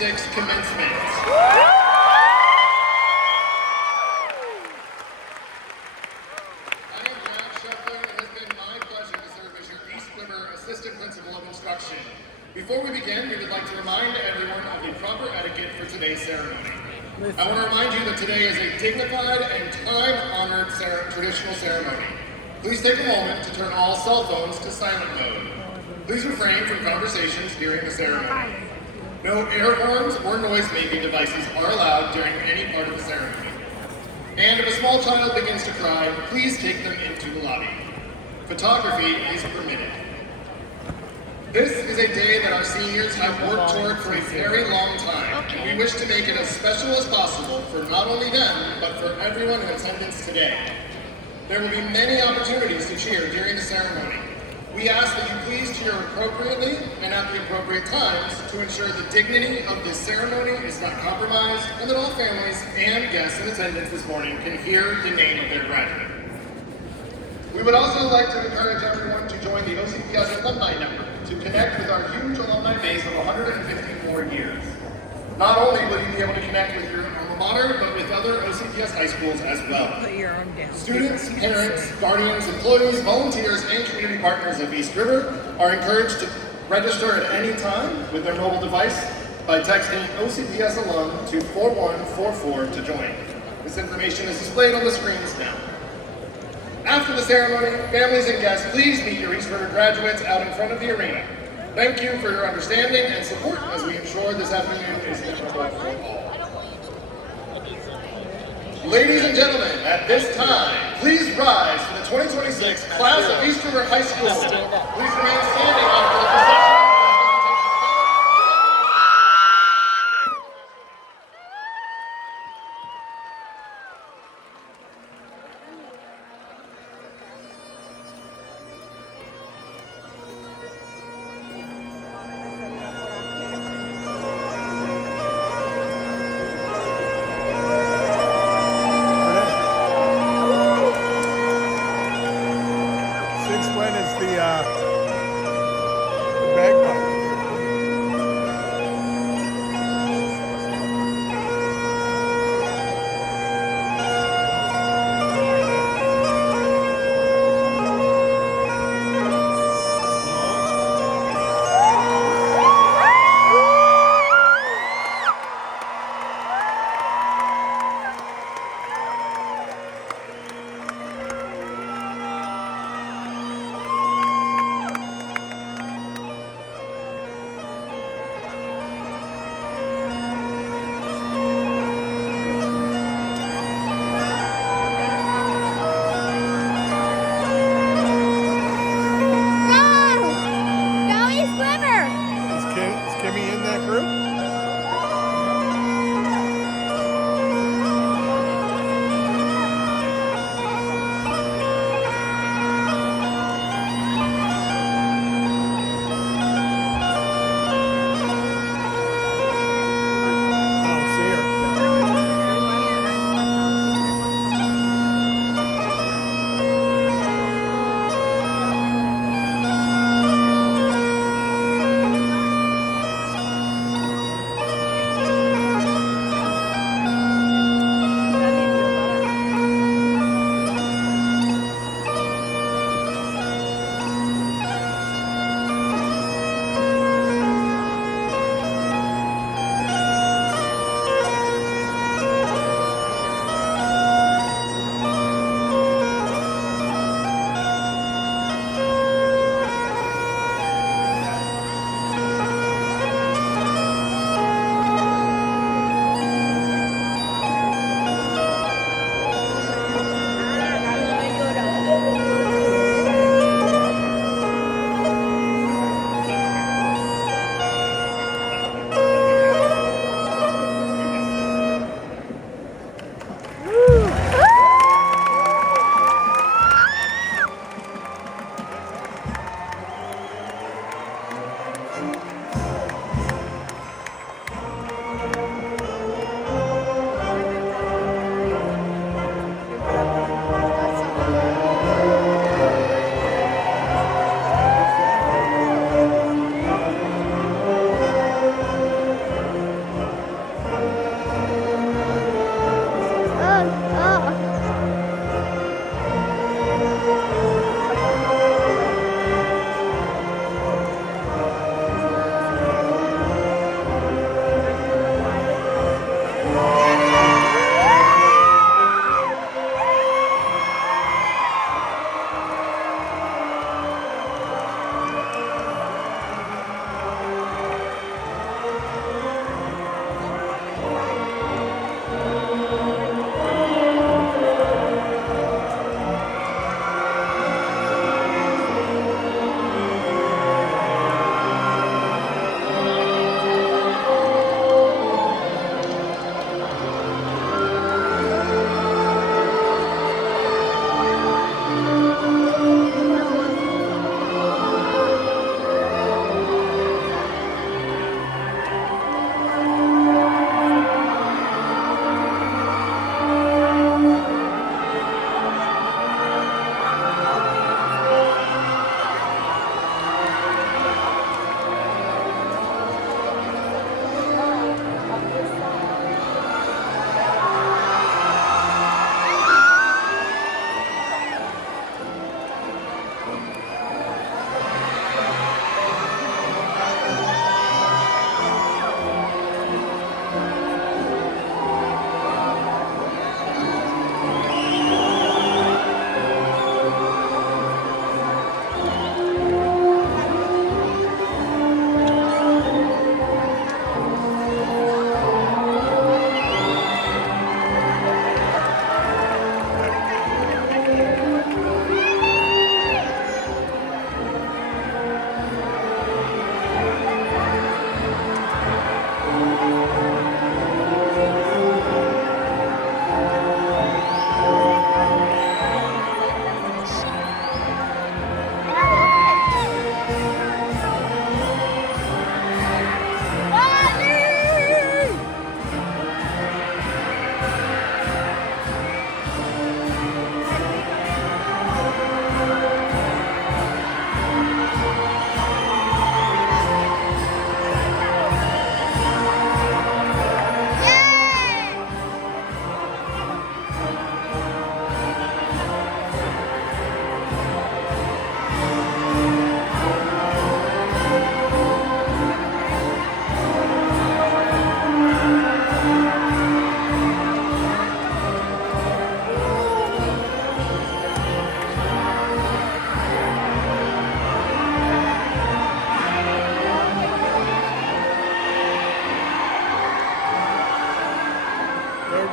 2026 commencement. I am Jack Scheffler, and it has been my pleasure to serve as your East River Assistant Principal of Instruction. Before we begin, we would like to remind everyone of the proper etiquette for today's ceremony. I want to remind you that today is a dignified and time-honored traditional ceremony. Please take a moment to turn all cell phones to silent mode. Please refrain from conversations during the ceremony. No air horns or noise-making devices are allowed during any part of the ceremony. And if a small child begins to cry, please take them into the lobby. Photography is permitted. This is a day that our seniors have worked toward for a very long time, and we wish to make it as special as possible for not only them, but for everyone in attendance today. There will be many opportunities to cheer during the ceremony. We ask that you please cheer appropriately and at the appropriate times to ensure the dignity of this ceremony is not compromised and that all families and guests in attendance this morning can hear the name of their graduate. We would also like to encourage everyone to join the OCPS Alumni Network to connect with our huge alumni base of 154 years. Not only will you be able to connect with your alma mater, but with other OCPS high schools as well. Students, parents, guardians, employees, volunteers, and community partners of East River are encouraged to register at any time with their mobile device by texting OCPS alum to 4144 to join. This information is displayed on the screens now. After the ceremony, families and guests, please meet your East River graduates out in front of the arena. Thank you for your understanding and support as we ensure this afternoon is memorable for all. Ladies and gentlemen, at this time, please rise for the 2026 class of East River High School. Please remain standing after the procession.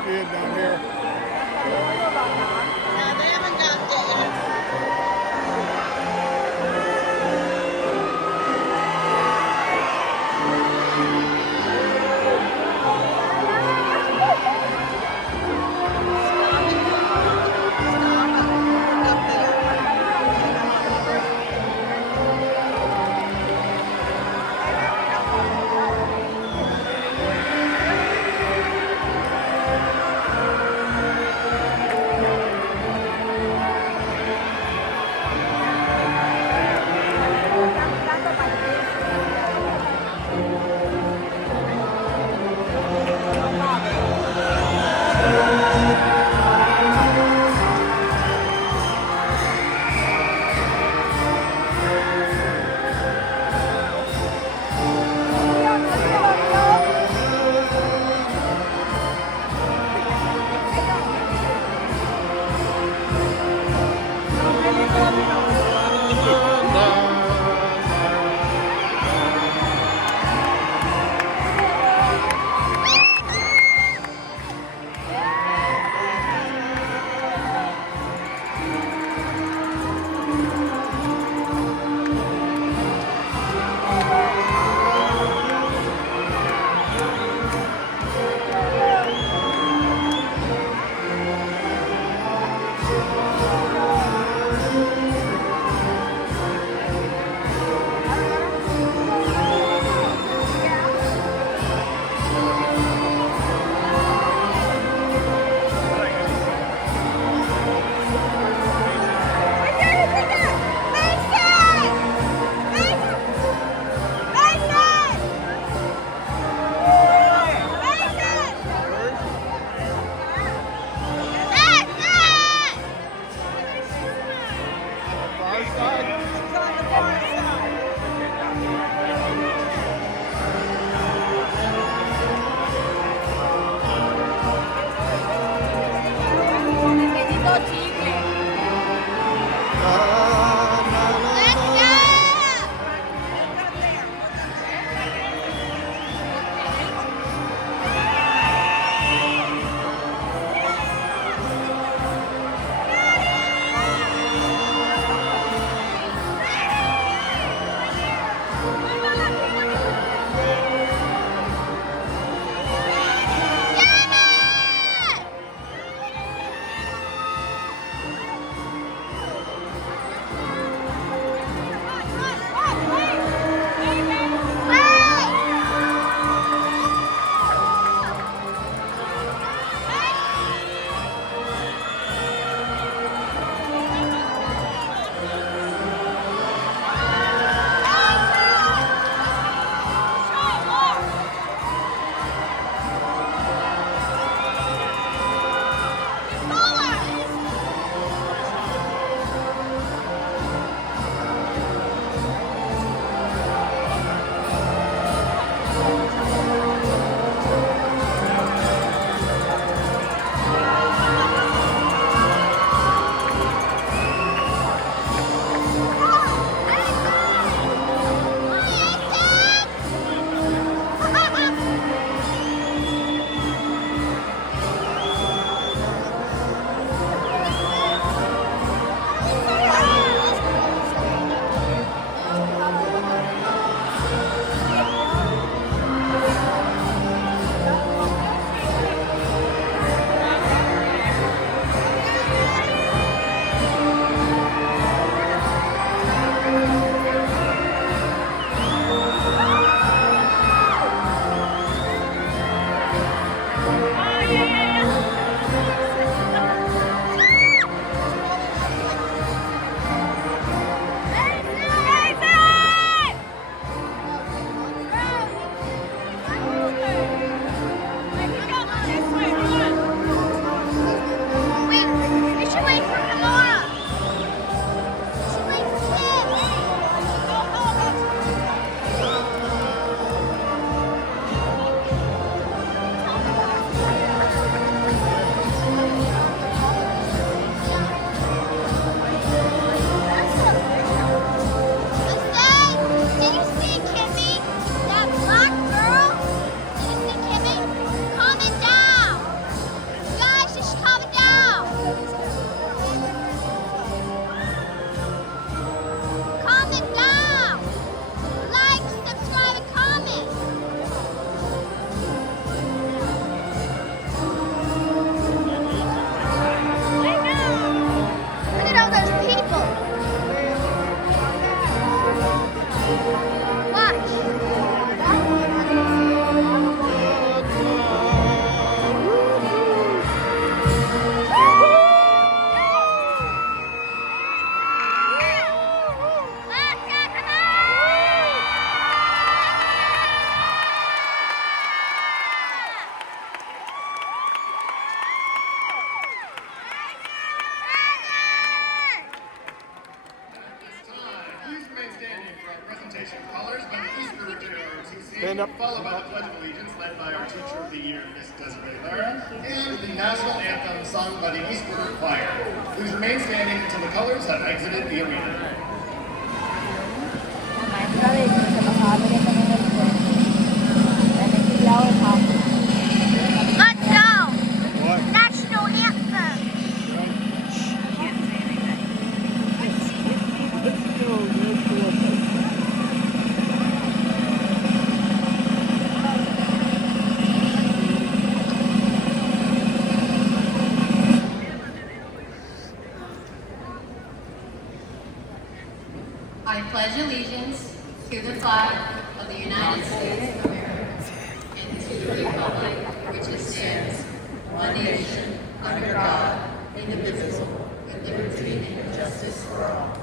kid down here. Yeah, they haven't got there yet. stand up. Followed by the Pledge of Allegiance led by our Teacher of the Year, Miss Desiree Lara, and the National Anthem sung by the East River Choir. Please remain standing until the colors have exited the arena. Let's go! What? National anthem! Let's go. Let's go. I pledge allegiance to the flag of the United States of America and to the republic which it stands, one nation, under God, indivisible, with liberty and justice for all.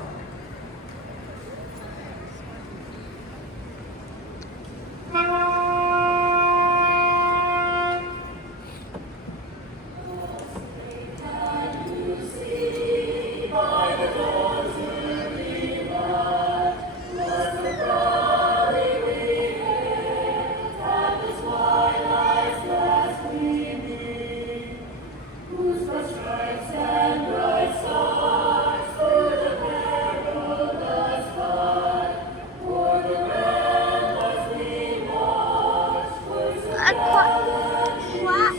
What?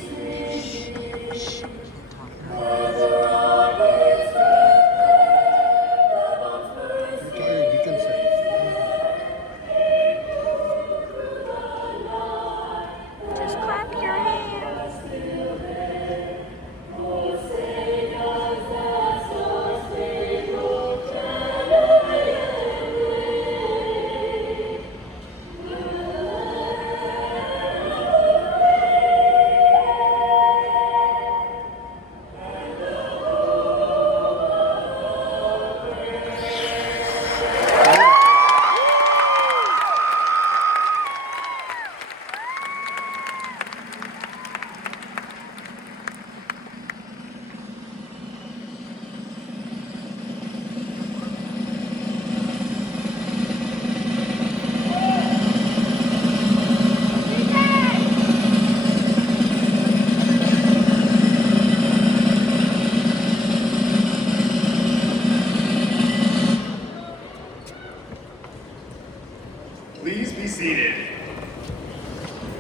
You can say. Just clap your hands. Please be seated.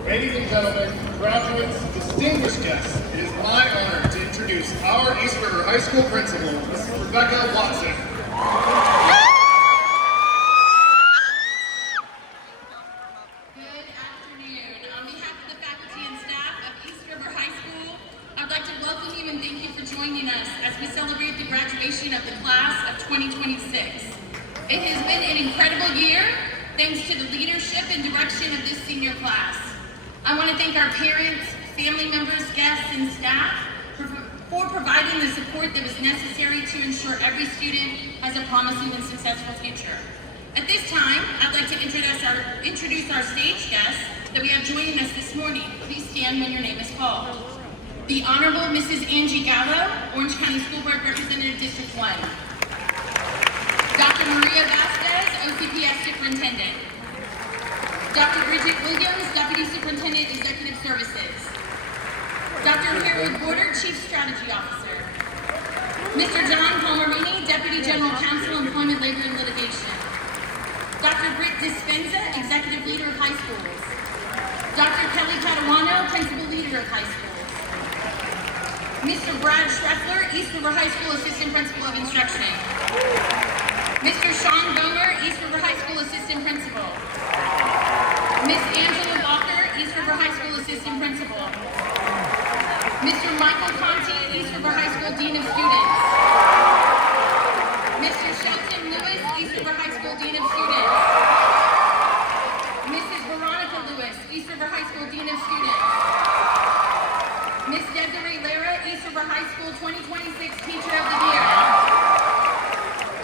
Ladies and gentlemen, graduates, distinguished guests, it is my honor to introduce our East River High School principal, Mrs. Rebecca Watson. Good afternoon. On behalf of the faculty and staff of East River High School, I'd like to welcome you and thank you for joining us as we celebrate the graduation of the class of 2026. It has been an incredible year, thanks to the leadership and direction of this senior class. I want to thank our parents, family members, guests, and staff for providing the support that was necessary to ensure every student has a promising and successful future. At this time, I'd like to introduce our stage guests that we have joining us this morning. Please stand when your name is called. The Honorable Mrs. Angie Gallo, Orange County School Board Representative, District 1. Dr. Maria Vasquez, OCPS Superintendent. Dr. Bridget Williams, Deputy Superintendent, Executive Services. Dr. Harold Border, Chief Strategy Officer. Mr. John Palmerini, Deputy General Counsel, Employment, Labor, and Litigation. Dr. Britt Dispenza, Executive Leader of High Schools. Dr. Kelly Catalano, Principal Leader of High Schools. Mr. Brad Schreffler, East River High School Assistant Principal of Instruction. Mr. Sean Gomer, East River High School Assistant Principal. Miss Angela Walker, East River High School Assistant Principal. Mr. Michael Conti, East River High School Dean of Students. Mr. Shelton Lewis, East River High School Dean of Students. Mrs. Veronica Lewis, East River High School Dean of Students. Miss Desiree Lara, East River High School 2026 Teacher of the Year.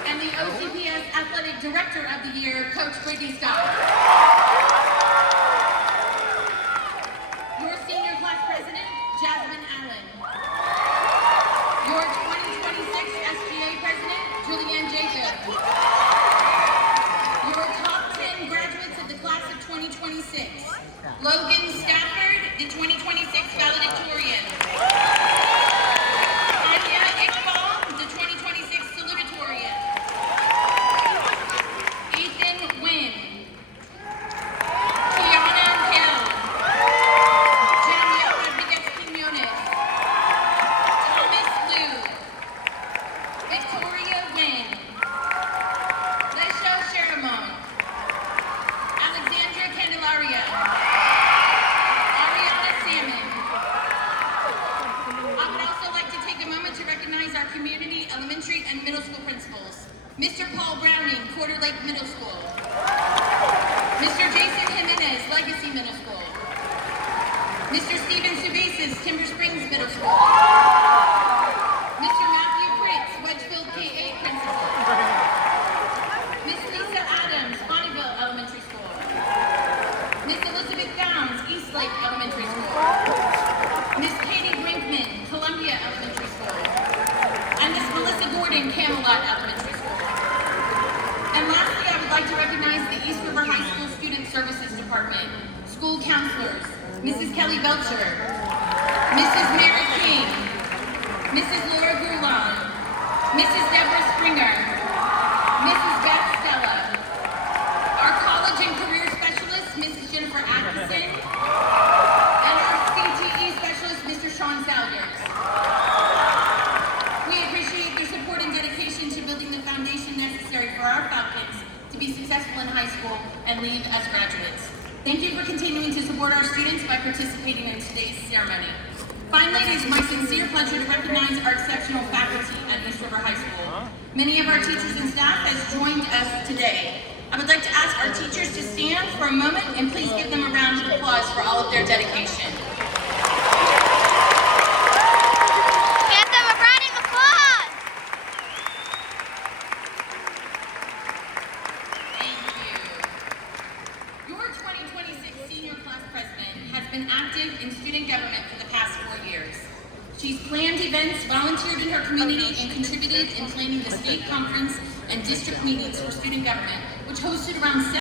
And the OCPS Athletic Director of the Year, Coach Brittany Scott. Your senior class president, Jasmine Allen. Your 2026 SGA president, Julianne Jacob. Your top 10 graduates of the class of 2026. elementary and middle school principals. Mr. Paul Browning, Quarter Lake Middle School. Mr. Jason Jimenez, Legacy Middle School. Mr. Steven Subasis, Timber Springs Middle School. Mr. Matthew Pritz, Wedgefield K-8 Principal. Miss Lisa Adams, Bonneville Elementary School. Miss Elizabeth Downs, Eastlake Elementary School. Miss Katie Brinkman, Columbia Elementary School. And Miss Melissa Gordon, Camelot Elementary School. And lastly, I would like to recognize the East River High School Student Services Department, school counselors, Mrs. Kelly Belcher, Mrs. Mary King, Mrs. Laura Goulon, Mrs. Deborah Springer, Mrs. Beth Stella, our college and career specialist, Mrs. Jennifer Atkinson, and our CTE specialist, Mr. Sean Salyers. We appreciate their support and dedication to building the foundation necessary for our Falcons to be successful in high school and leave as graduates. Thank you for continuing to support our students by participating in today's ceremony. Finally, it is my sincere pleasure to recognize our exceptional faculty at East River High School. Many of our teachers and staff has joined us today. I would like to ask our teachers to stand for a moment and please give them a round of applause for all of their dedication. Give them a round of applause. Thank you. Your 2026 senior class president has been active in student government for the past 4 years. She's planned events, volunteered in her community, and contributed in planning the state conference and district meetings for student government, which hosted around